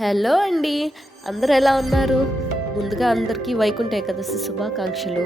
Hello అండి. అందరు ఎలా ఉన్నారు? ముందుగా అందరికీ వైకుంఠ ఏకాదశి శుభాకాంక్షలు.